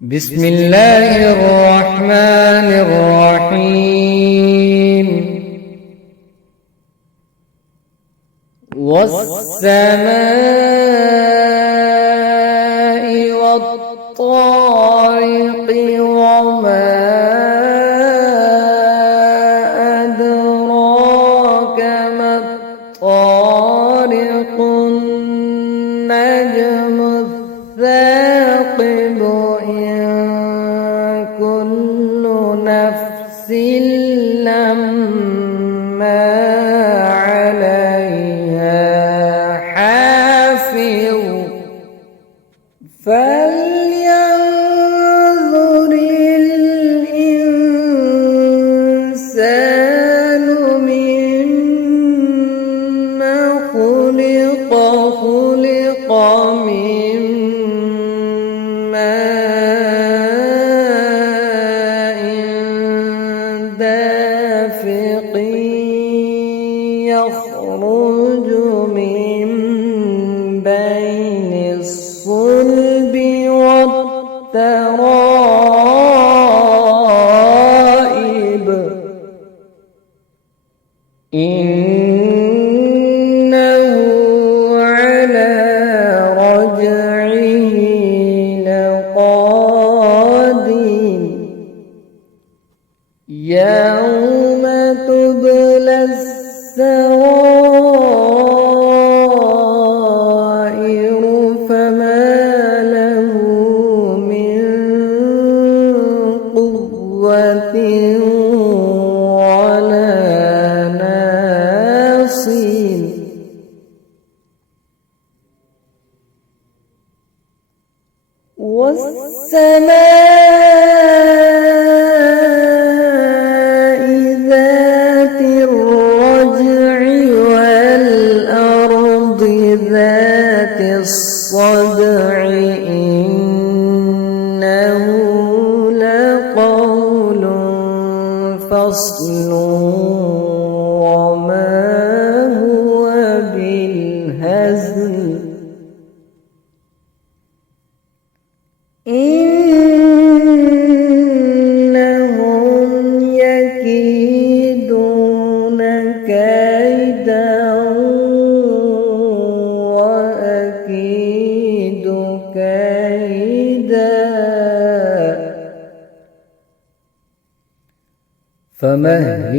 بسم الله الرحمن الرحيم. والسماء والطارق وما أدراك ما الطارق النجم الثاقب إن كل نفس لما عليها حافظ فلينظر الإنسان مما خلق من ماء دافق يخرج من بين الصلب والترائب إنه على رجعه لقادر يوم تبلى السرائر فما له من قوة ولا ناصر والسماء ذات الرجع والأرض ذات الصدع إنه لقول فصل وما هو بالهزل إنهم يكيدون كيدا وأكيد كيدا فمهل